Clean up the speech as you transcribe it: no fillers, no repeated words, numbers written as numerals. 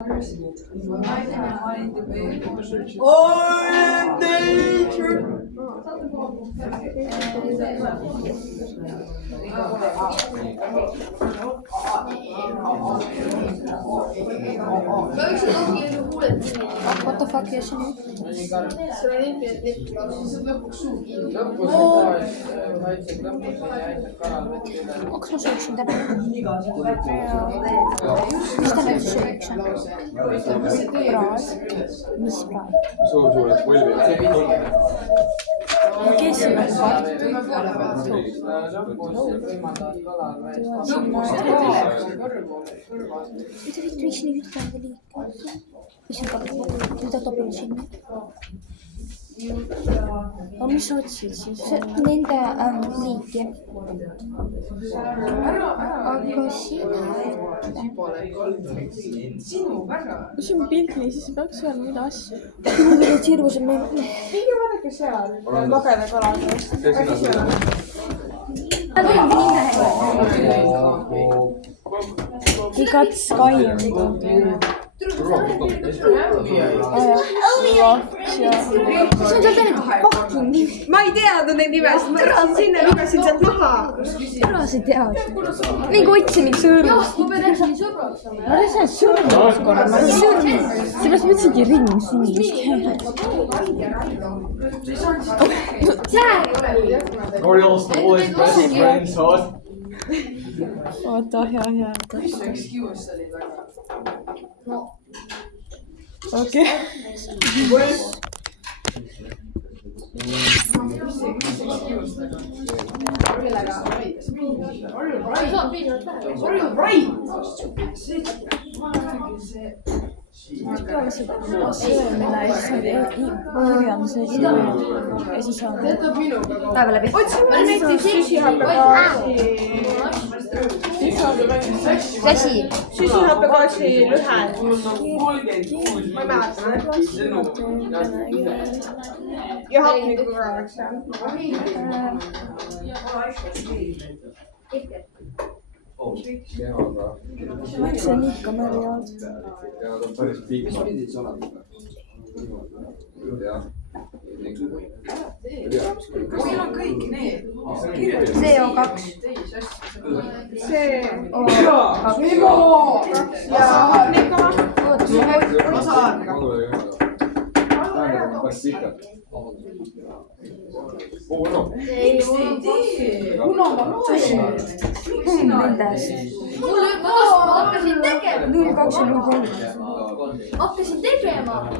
Oh, nature! What the fuck is it? See on infinite lipgloss, siis saab lõpuks suu kinni. Kas ma sööksin täna? Mis täna üldse sööks on? Praad. Mis praad? Suured põlved. Kes on praad? Mitä vittu miksi ne hytkääntö liikkuu? Mis on katsomaan? Mitä topin sinne? No mis sa otsid siis? Nende liiki. Aga sina Kui see on piltli, siis peaks veel mida asju. mul olid hirmus, et me... Minge vaadake seal, lageda kalade. Äkki seal on? Igat Sky on midagi. See on seal täna fucking nimi. Ma ei teadnud neid nimesid, ma läksin sinna ja lugesin sealt maha. Ära sa tead. Mingi otsin üks sõõrust. Ma pean äkki sõbraks olema. Ma olen seal sõõrust korra, ma olen sõõrust. Seepärast mõtlesingi ring sinist. Orioles the boys best friends, huh? Oota, hea. Okei. Söömine ja siis kirjanduse ja siis on Päeva läbi. otsime näiteks süsihappegaasi. Mis asi? Süsihappegaasi lühend. Ma ei mäleta. Ja hapnikuga oleks seal. Miks see on ikka märjad? Ja nad on päris pikad. Siin on kõik need. CO2. See Ja hapnikuga. ma saan. Päris pikad. Miks te ei tee? Kuna ma loen. Nendest. Ma hakkasin tegema. 02 ja 03. Hakkasin tegema.